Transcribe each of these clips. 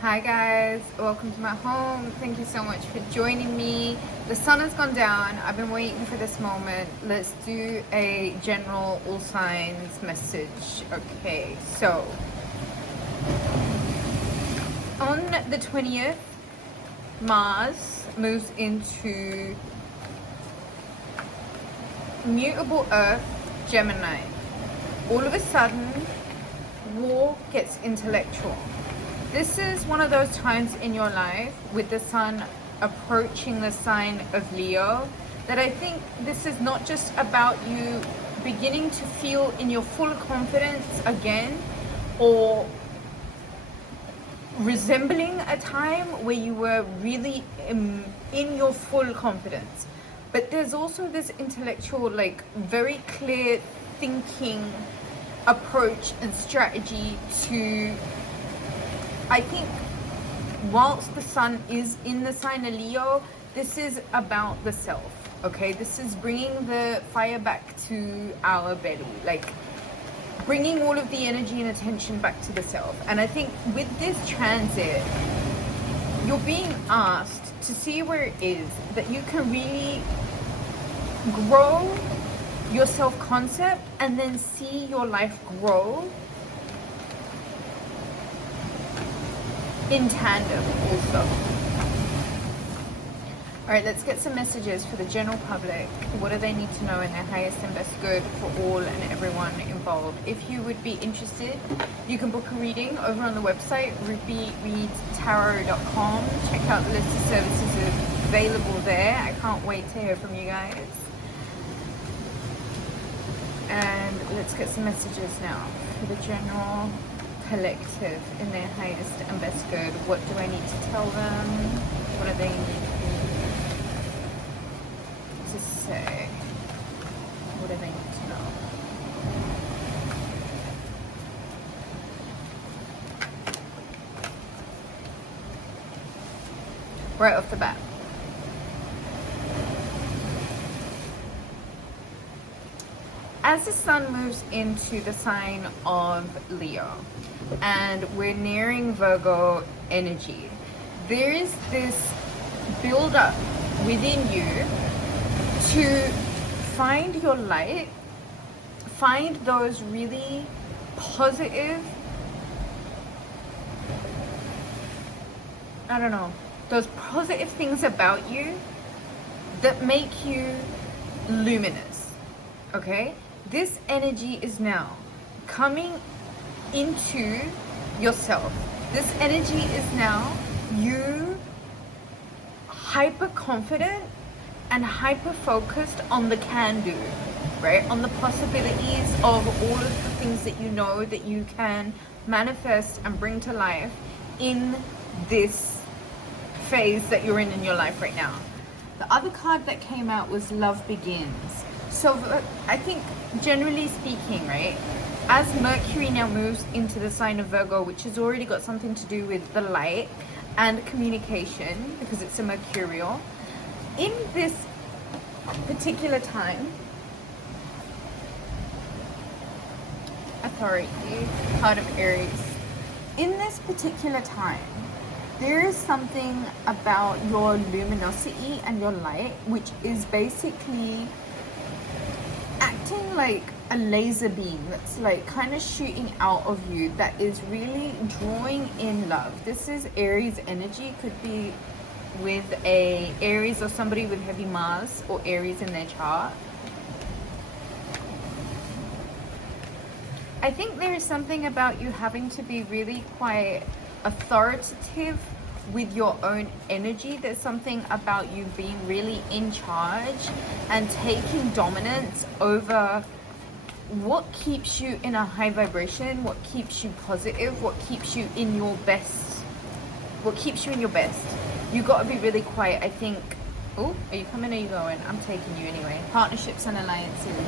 Hi guys, welcome to my home. Thank you so much for joining me. The sun has gone down. I've been waiting for this moment. Let's do a general all signs message. Okay, so on the 20th, Mars moves into mutable Earth, Gemini. All of a sudden, war gets intellectual. This is one of those times in your life with the sun approaching the sign of Leo that I think this is not just about you beginning to feel in your full confidence again, or resembling a time where you were really in your full confidence. But there's also this intellectual, like very clear thinking approach and strategy to, I think, whilst the sun is in the sign of Leo, this is about the self, okay? This is bringing the fire back to our belly, like bringing all of the energy and attention back to the self. And I think with this transit, you're being asked to see where it is that you can really grow your self-concept and then see your life grow in tandem also. All right, let's get some messages for the general public. What do they need to know in their highest and best good for all and everyone involved? If you would be interested, you can book a reading over on the website, rubyreadstarot.com. Check out the list of services available there. I can't wait to hear from you guys. And let's get some messages now for the general collective in their highest and best good. What do I need to tell them? What do they need to say? What do they need to know? Right off the bat, as the sun moves into the sign of Leo and we're nearing Virgo energy, there is this build up within you to find your light, find those really positive, those positive things about you that make you luminous, okay? This energy is now coming into yourself. This energy is now you hyper confident and hyper focused on the can do, right? On the possibilities of all of the things that you know that you can manifest and bring to life in this phase that you're in your life right now. The other card that came out was Love Begins. So I think generally speaking, right, as Mercury now moves into the sign of Virgo, which has already got something to do with the light and communication because it's a mercurial, in this particular time, authority, card of Aries, in this particular time, there is something about your luminosity and your light which is basically acting like a laser beam that's like kind of shooting out of you, that is really drawing in love. This is Aries energy, could be with a Aries or somebody with heavy Mars or Aries in their chart. I think there is something about you having to be really quite authoritative with your own energy. There's something about you being really in charge and taking dominance over what keeps you in a high vibration, what keeps you positive, what keeps you in your best, You got to be really quiet, I think. Oh, are you coming or are you going? I'm taking you anyway. Partnerships and alliances.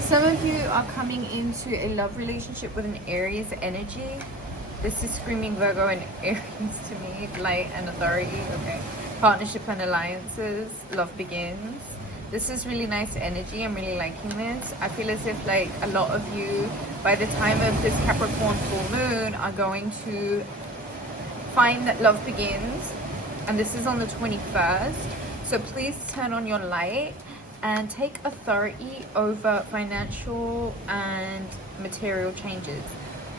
Some of you are coming into a love relationship with an Aries energy. This is screaming Virgo and Aries to me, light and authority. Okay. Partnership and alliances, love begins. This is really nice energy. I'm really liking this. I feel as if like a lot of you, by the time of this Capricorn full moon, are going to find that love begins, and this is on the 21st. So please turn on your light and take authority over financial and material changes.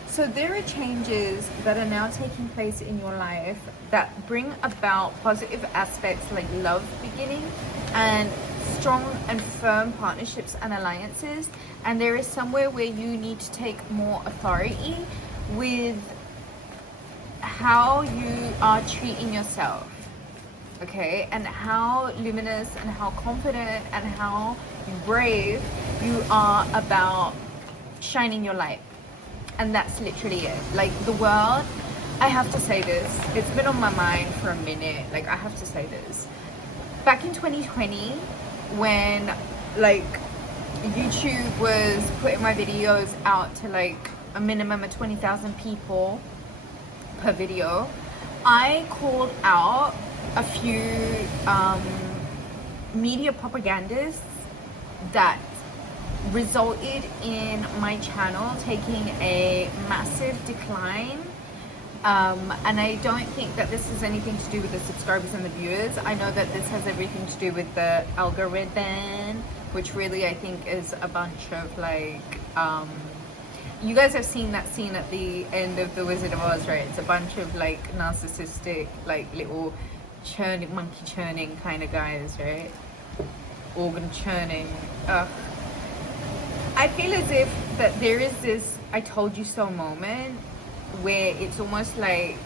So there are changes that are now taking place in your life that bring about positive aspects like love beginning and strong and firm partnerships and alliances. And there is somewhere where you need to take more authority with how you are treating yourself, okay, and how luminous and how confident and how brave you are about shining your light. And that's literally it. Like, the world, I have to say this, it's been on my mind for a minute, like, I have to say this. Back in 2020, when like YouTube was putting my videos out to like a minimum of 20,000 people per video, I called out a few media propagandists that resulted in my channel taking a massive decline. And I don't think that this has anything to do with the subscribers and the viewers. I know that this has everything to do with the algorithm, which really I think is a bunch of like, you guys have seen that scene at the end of The Wizard of Oz, right? It's a bunch of like narcissistic, like little churning, monkey churning kind of guys, right? Organ churning. I feel as if that there is this I told you so moment where it's almost like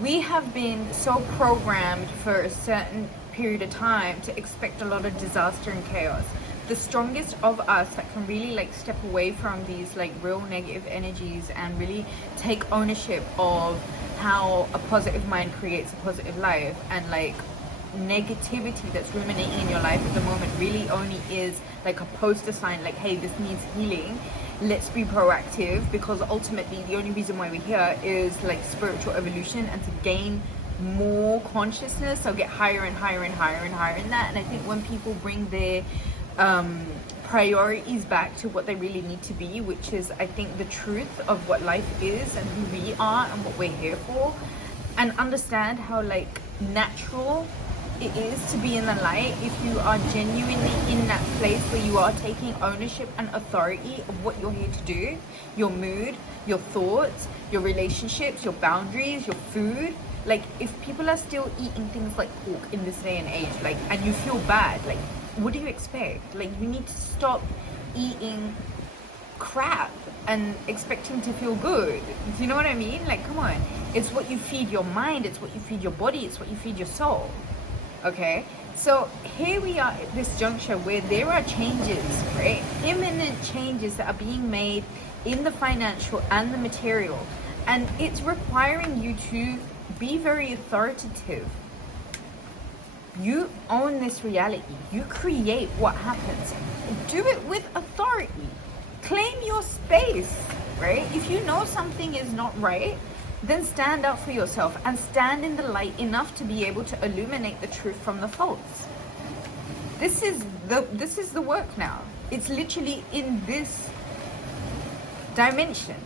we have been so programmed for a certain period of time to expect a lot of disaster and chaos. The strongest of us that can really like step away from these like real negative energies and really take ownership of how a positive mind creates a positive life, and like negativity that's ruminating in your life at the moment really only is like a poster sign, like, hey, this needs healing, let's be proactive, because ultimately the only reason why we're here is like spiritual evolution and to gain more consciousness, so get higher and higher and higher and higher in that. And I think when people bring their priorities back to what they really need to be, which is I think the truth of what life is and who we are and what we're here for, and understand how like natural it is to be in the light if you are genuinely in that place where you are taking ownership and authority of what you're here to do, your mood, your thoughts, your relationships, your boundaries, your food. Like, if people are still eating things like pork in this day and age, like, and you feel bad, like, what do you expect? Like, you need to stop eating crap and expecting to feel good. Do you know what I mean? Like, come on. It's what you feed your mind, it's what you feed your body, it's what you feed your soul. Okay, so here we are at this juncture where there are changes, right? Imminent changes that are being made in the financial and the material, and it's requiring you to be very authoritative. You own this reality. You create what happens. Do it with authority. Claim your space, right? If you know something is not right, then stand up for yourself and stand in the light enough to be able to illuminate the truth from the false. This is the work now. It's literally in this dimension.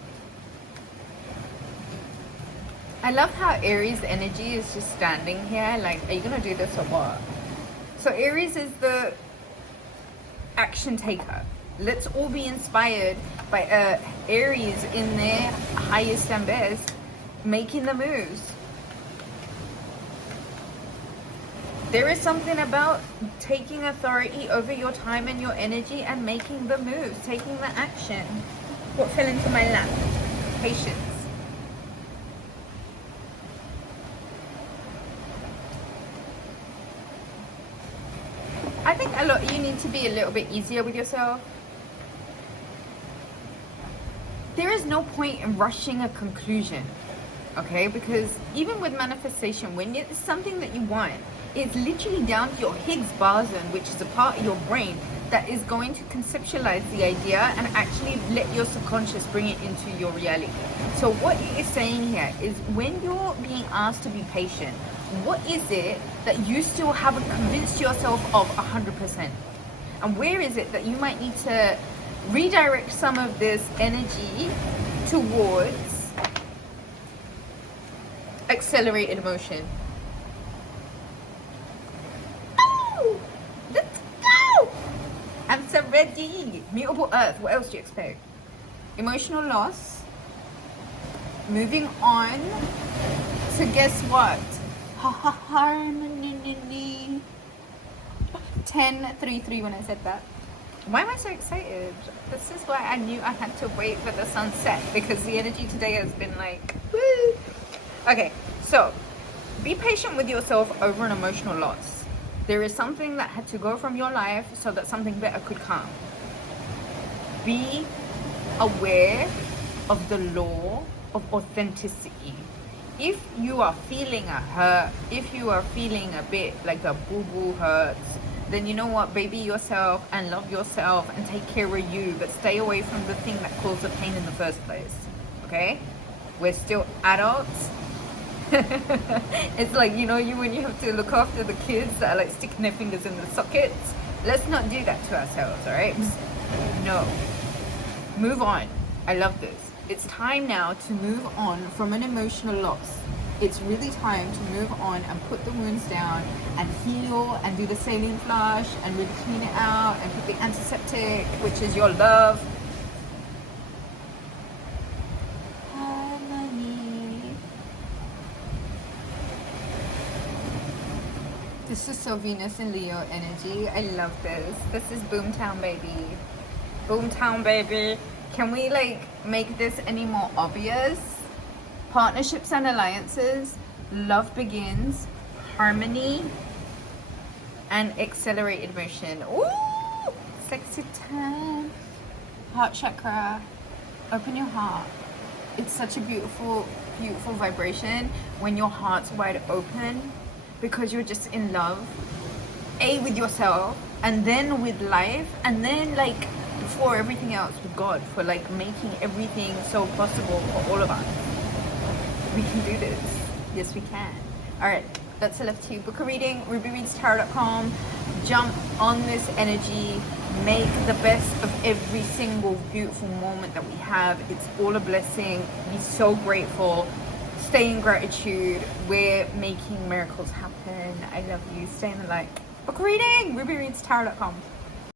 I love how Aries energy is just standing here. Like, are you gonna do this or what? So Aries is the action taker. Let's all be inspired by Aries in their highest and best, making the moves. There is something about taking authority over your time and your energy and making the moves, taking the action. What fell into my lap? Patience. I think you need to be a little bit easier with yourself. There is no point in rushing a conclusion. Okay, because even with manifestation, when it's something that you want, it's literally down to your Higgs boson, which is a part of your brain that is going to conceptualize the idea and actually let your subconscious bring it into your reality. So what it is saying here is, when you're being asked to be patient, what is it that you still haven't convinced yourself of 100%? And where is it that you might need to redirect some of this energy towards accelerated emotion. Oh, let's go. I'm so ready. Mutable earth. What else do you expect? Emotional loss. Moving on. So guess what? Harmony. 10-3-3 when I said that. Why am I so excited? This is why I knew I had to wait for the sunset, because the energy today has been like, woo. Okay, so be patient with yourself over an emotional loss. There is something that had to go from your life so that something better could come. Be aware of the law of authenticity. If you are feeling a hurt, if you are feeling a bit like a boo-boo hurts, then you know what, baby yourself and love yourself and take care of you, but stay away from the thing that caused the pain in the first place. Okay? We're still adults. It's like, you know, when you have to look after the kids that are like sticking their fingers in the sockets. Let's not do that to ourselves, alright? No. Move on. I love this. It's time now to move on from an emotional loss. It's really time to move on and put the wounds down and heal and do the saline flush and really clean it out and put the antiseptic, which is your love. Harmony. This is so Venus and Leo energy. I love this. This is Boomtown, baby. Boomtown, baby. Can we like make this any more obvious? Partnerships and alliances, love begins, harmony, and accelerated motion. Ooh, sexy time. Heart chakra, open your heart. It's such a beautiful, beautiful vibration when your heart's wide open, because you're just in love, with yourself, and then with life, and then like before everything else with God, for like making everything so possible for all of us. We can do this. Yes, we can. All right, that's a left to you. Book a reading, rubyreadstarot.com. Jump on this energy. Make the best of every single beautiful moment that we have. It's all a blessing. Be so grateful. Stay in gratitude. We're making miracles happen. I love you. Stay in the light. Book a reading, rubyreadstarot.com.